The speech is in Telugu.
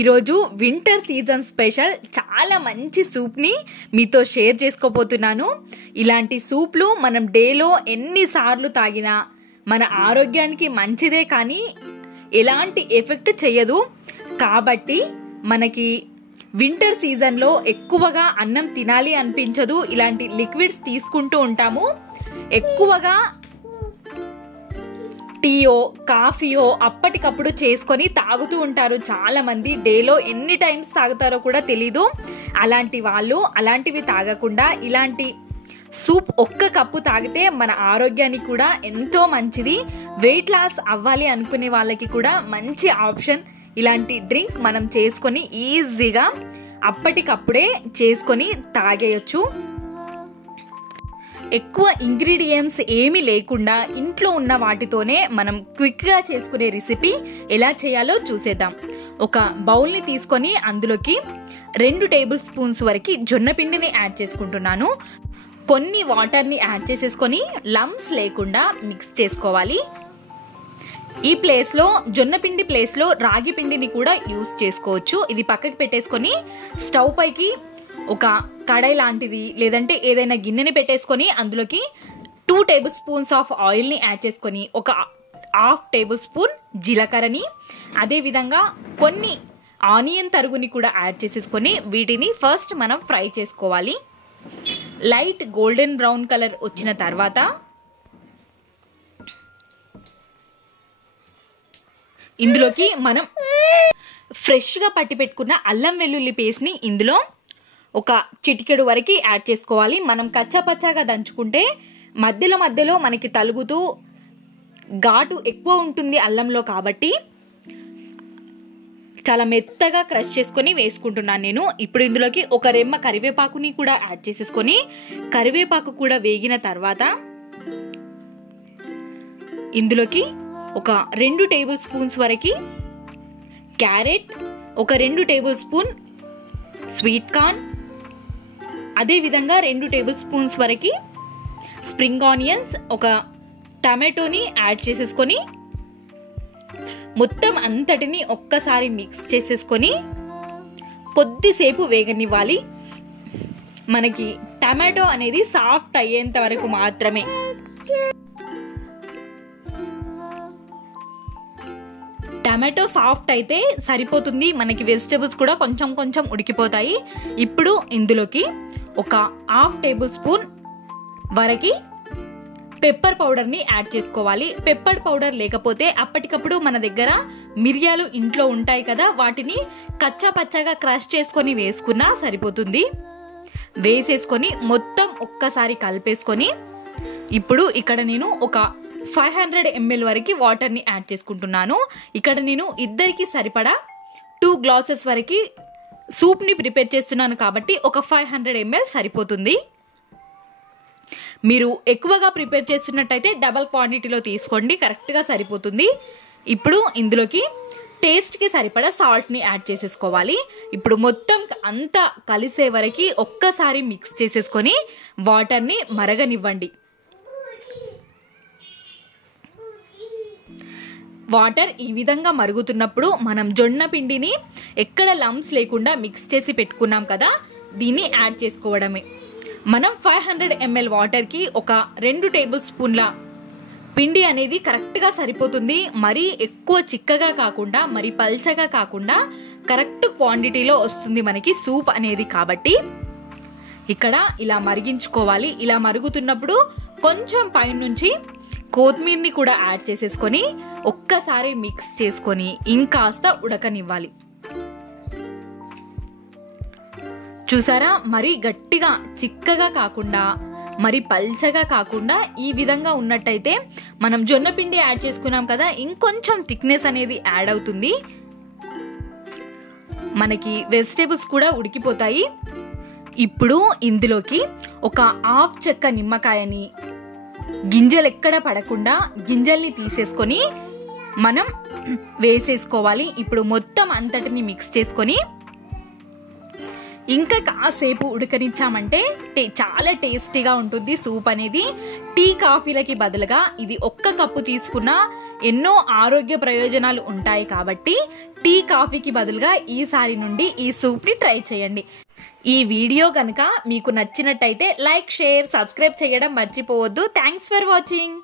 ఈరోజు వింటర్ సీజన్ స్పెషల్ చాలా మంచి సూప్ని మీతో షేర్ చేసుకోబోతున్నాను. ఇలాంటి సూప్లు మనం డేలో ఎన్నిసార్లు తాగినా మన ఆరోగ్యానికి మంచిదే, కానీ ఎలాంటి ఎఫెక్ట్ చేయదు. కాబట్టి మనకి వింటర్ సీజన్లో ఎక్కువగా అన్నం తినాలి అనిపించదు. ఇలాంటి లిక్విడ్స్ తీసుకుంటూ ఉంటాము. ఎక్కువగా టీయో కాఫీయో అప్పటికప్పుడు చేసుకొని తాగుతూ ఉంటారు చాలా మంది. డేలో ఎన్ని టైమ్స్ తాగుతారో కూడా తెలీదు. అలాంటి వాళ్ళు అలాంటివి తాగకుండా ఇలాంటి సూప్ ఒక్క కప్పు తాగితే మన ఆరోగ్యానికి కూడా ఎంతో మంచిది. వెయిట్ లాస్ అవ్వాలి అనుకునే వాళ్ళకి కూడా మంచి ఆప్షన్. ఇలాంటి డ్రింక్ మనం చేసుకొని ఈజీగా అప్పటికప్పుడే చేసుకొని తాగేయచ్చు. ఎక్కువ ఇంగ్రీడియంట్స్ ఏమీ లేకుండా ఇంట్లో ఉన్న వాటితోనే మనం క్విక్గా చేసుకునే రెసిపీ ఎలా చేయాలో చూసేద్దాం. ఒక బౌల్ని తీసుకొని అందులోకి 2 టేబుల్ స్పూన్స్ వరకు జొన్న పిండిని యాడ్ చేసుకుంటున్నాను. కొన్ని వాటర్ని యాడ్ చేసేసుకొని లంప్స్ లేకుండా మిక్స్ చేసుకోవాలి. ఈ ప్లేస్లో జొన్న పిండి ప్లేస్లో రాగి పిండిని కూడా యూస్ చేసుకోవచ్చు. ఇది పక్కకి పెట్టేసుకొని స్టవ్ పైకి ఒక కడాయి లాంటిది లేదంటే ఏదైనా గిన్నెని పెట్టేసుకొని అందులోకి 2 టేబుల్ స్పూన్స్ ఆఫ్ ఆయిల్ని యాడ్ చేసుకొని ఒక 1/2 టేబుల్ స్పూన్ జీలకర్రని, అదేవిధంగా కొన్ని ఆనియన్ తరుగుని కూడా యాడ్ చేసేసుకొని వీటిని ఫస్ట్ మనం ఫ్రై చేసుకోవాలి. లైట్ గోల్డెన్ బ్రౌన్ కలర్ వచ్చిన తర్వాత ఇందులోకి మనం ఫ్రెష్గా పట్టి పెట్టుకున్న అల్లం వెల్లుల్లి పేస్ట్ని ఇందులో ఒక చిటికెడు వరకు యాడ్ చేసుకోవాలి. మనం కచ్చాపచ్చాగా దంచుకుంటే మధ్యలో మనకి తలుగుతూ ఘాటు ఎక్కువ ఉంటుంది అల్లంలో, కాబట్టి చాలా మెత్తగా క్రష్ చేసుకొని వేసుకుంటున్నాను నేను. ఇప్పుడు ఇందులోకి ఒక రెమ్మ కరివేపాకుని కూడా యాడ్ చేసేసుకొని కరివేపాకు కూడా వేగిన తర్వాత ఇందులోకి ఒక 2 టేబుల్ స్పూన్స్ వరకు క్యారెట్, ఒక 2 టేబుల్ స్పూన్ స్వీట్ కార్న్, అదేవిధంగా 2 టేబుల్ స్పూన్స్ వరకు స్ప్రింగ్ ఆనియన్స్, ఒక టమాటోని యాడ్ చేసేసుకొని మొత్తం అంతటిని ఒక్కసారి మిక్స్ చేసేసుకొని కొద్దిసేపు వేగనివ్వాలి. మనకి టమాటో అనేది సాఫ్ట్ అయ్యేంత వరకు మాత్రమే. టమాటో సాఫ్ట్ అయితే సరిపోతుంది, మనకి వెజిటేబుల్స్ కూడా కొంచెం ఉడికిపోతాయి. ఇప్పుడు ఇందులోకి ఒక 1/2 టేబుల్ స్పూన్ వరకు పెప్పర్ పౌడర్ని యాడ్ చేసుకోవాలి. పెప్పర్ పౌడర్ లేకపోతే అప్పటికప్పుడు మన దగ్గర మిరియాలు ఇంట్లో ఉంటాయి కదా, వాటిని కచ్చా పచ్చగా క్రష్ చేసుకొని వేసుకున్నా సరిపోతుంది. వేసేసుకొని మొత్తం ఒక్కసారి కలిపేసుకొని ఇప్పుడు ఇక్కడ నేను ఒక 500 ml వరకు వాటర్ని యాడ్ చేసుకుంటున్నాను. ఇక్కడ నేను ఇద్దరికి సరిపడా 2 గ్లాసెస్ వరకు సూప్ని ప్రిపేర్ చేస్తున్నాను కాబట్టి ఒక 500 ml సరిపోతుంది. మీరు ఎక్కువగా ప్రిపేర్ చేస్తున్నట్టయితే డబల్ క్వాంటిటీలో తీసుకోండి, కరెక్ట్గా సరిపోతుంది. ఇప్పుడు ఇందులోకి టేస్ట్కి సరిపడా సాల్ట్ని యాడ్ చేసేసుకోవాలి. ఇప్పుడు మొత్తం అంతా కలిసే వరకు ఒక్కసారి మిక్స్ చేసేసుకొని వాటర్ని మరగనివ్వండి. వాటర్ ఈ విధంగా మరుగుతున్నప్పుడు మనం జొన్న పిండిని ఎక్కడ లంప్స్ లేకుండా మిక్స్ చేసి పెట్టుకున్నాం కదా, దీన్ని యాడ్ చేసుకోవడమే. మనం 500 ml వాటర్కి ఒక 2 టేబుల్ స్పూన్ల పిండి అనేది కరెక్ట్గా సరిపోతుంది. మరీ ఎక్కువ చిక్కగా కాకుండా మరీ పల్చగా కాకుండా కరెక్ట్ క్వాంటిటీలో వస్తుంది మనకి సూప్ అనేది. కాబట్టి ఇక్కడ ఇలా మరిగించుకోవాలి. ఇలా మరుగుతున్నప్పుడు కొంచెం పైనుంచి కొత్తిమీరని కూడా యాడ్ చేసేసుకొని ఒక్కసారి మిక్స్ చేసుకొని ఇంకాస్త ఉడకనివ్వాలి. చూసారా, మరి గట్టిగా చిక్కగా కాకుండా మరి పల్చగా కాకుండా ఈ విధంగా ఉన్నట్టయితే మనం జొన్న పిండి యాడ్ చేసుకున్నాం కదా, ఇంకొంచెం థిక్నెస్ అనేది యాడ్ అవుతుంది. మనకి వెజిటేబుల్స్ కూడా ఉడికిపోతాయి. ఇప్పుడు ఇందులోకి ఒక 1/2 చెక్క నిమ్మకాయని గింజలు ఎక్కడ పడకుండా గింజల్ని తీసేసుకొని మనం వేసేసుకోవాలి. ఇప్పుడు మొత్తం అంతటిని మిక్స్ చేసుకొని ఇంకా కాసేపు ఉడకనిచ్చామంటే చాలా టేస్టీగా ఉంటుంది సూప్ అనేది. టీ కాఫీలకి బదులుగా ఇది 1 కప్పు తీసుకున్న ఎన్నో ఆరోగ్య ప్రయోజనాలు ఉంటాయి కాబట్టి టీ కాఫీకి బదులుగా ఈసారి నుండి ఈ సూప్ని ట్రై చేయండి. ఈ వీడియో కనుక మీకు నచ్చినట్టయితే లైక్, షేర్, సబ్స్క్రైబ్ చేయడం మర్చిపోవద్దు. Thanks for watching.